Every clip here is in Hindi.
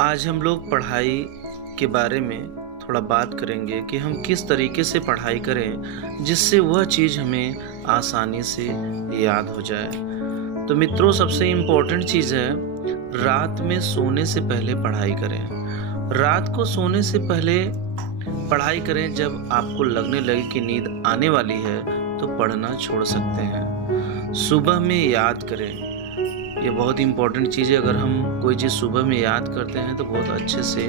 आज हम लोग पढ़ाई के बारे में थोड़ा बात करेंगे कि हम किस तरीके से पढ़ाई करें जिससे वह चीज़ हमें आसानी से याद हो जाए। तो मित्रों, सबसे इम्पोर्टेंट चीज़ है रात में सोने से पहले पढ़ाई करें। रात को सोने से पहले पढ़ाई करें। जब आपको लगने लगे कि नींद आने वाली है तो पढ़ना छोड़ सकते हैं। सुबह में याद करें, ये बहुत इम्पोर्टेंट चीज़ है। अगर हम कोई चीज़ सुबह में याद करते हैं तो बहुत अच्छे से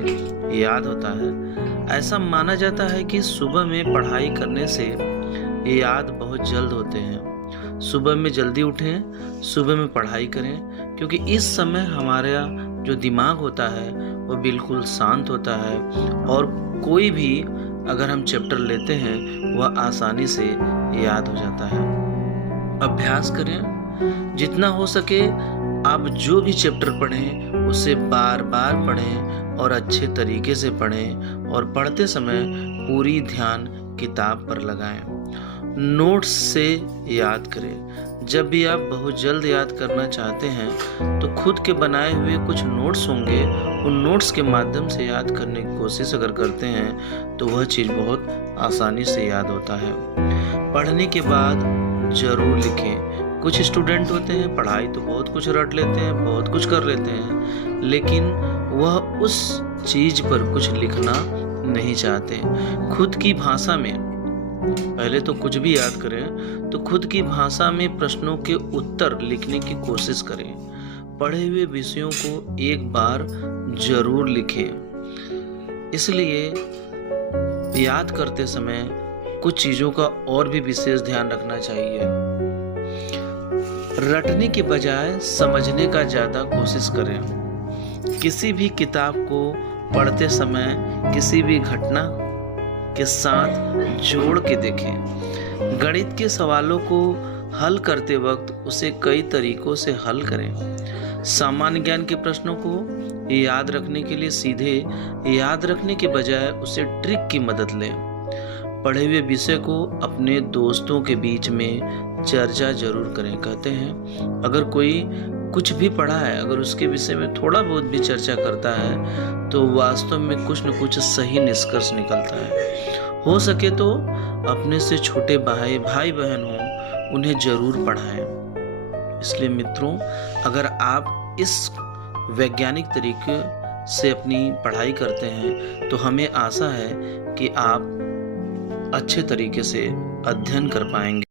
याद होता है। ऐसा माना जाता है कि सुबह में पढ़ाई करने से याद बहुत जल्द होते हैं। सुबह में जल्दी उठें, सुबह में पढ़ाई करें, क्योंकि इस समय हमारा जो दिमाग होता है वो बिल्कुल शांत होता है और कोई भी अगर हम चैप्टर लेते हैं वह आसानी से याद हो जाता है। अभ्यास करें, जितना हो सके आप जो भी चैप्टर पढ़ें उसे बार बार पढ़ें और अच्छे तरीके से पढ़ें और पढ़ते समय पूरी ध्यान किताब पर लगाएं। नोट्स से याद करें। जब भी आप बहुत जल्द याद करना चाहते हैं तो खुद के बनाए हुए कुछ नोट्स होंगे, उन नोट्स के माध्यम से याद करने की कोशिश अगर करते हैं तो वह चीज़ बहुत आसानी से याद होता है। पढ़ने के बाद ज़रूर लिखें। कुछ स्टूडेंट होते हैं पढ़ाई तो बहुत कुछ रट लेते हैं, बहुत कुछ कर लेते हैं, लेकिन वह उस चीज़ पर कुछ लिखना नहीं चाहते। खुद की भाषा में पहले तो कुछ भी याद करें तो खुद की भाषा में प्रश्नों के उत्तर लिखने की कोशिश करें। पढ़े हुए विषयों को एक बार जरूर लिखें। इसलिए याद करते समय कुछ चीज़ों का और भी विशेष ध्यान रखना चाहिए। रटने के बजाय समझने का ज़्यादा कोशिश करें। किसी भी किताब को पढ़ते समय किसी भी घटना के साथ जोड़ के देखें। गणित के सवालों को हल करते वक्त उसे कई तरीकों से हल करें। सामान्य ज्ञान के प्रश्नों को याद रखने के लिए सीधे याद रखने के बजाय उसे ट्रिक की मदद लें। पढ़े हुए विषय को अपने दोस्तों के बीच में चर्चा जरूर करें। कहते हैं अगर कोई कुछ भी पढ़ा है, अगर उसके विषय में थोड़ा बहुत भी चर्चा करता है तो वास्तव में कुछ न कुछ सही निष्कर्ष निकलता है। हो सके तो अपने से छोटे भाई बहन हों उन्हें जरूर पढ़ाएं। इसलिए मित्रों, अगर आप इस वैज्ञानिक तरीके से अपनी पढ़ाई करते हैं तो हमें आशा है कि आप अच्छे तरीके से अध्ययन कर पाएंगे।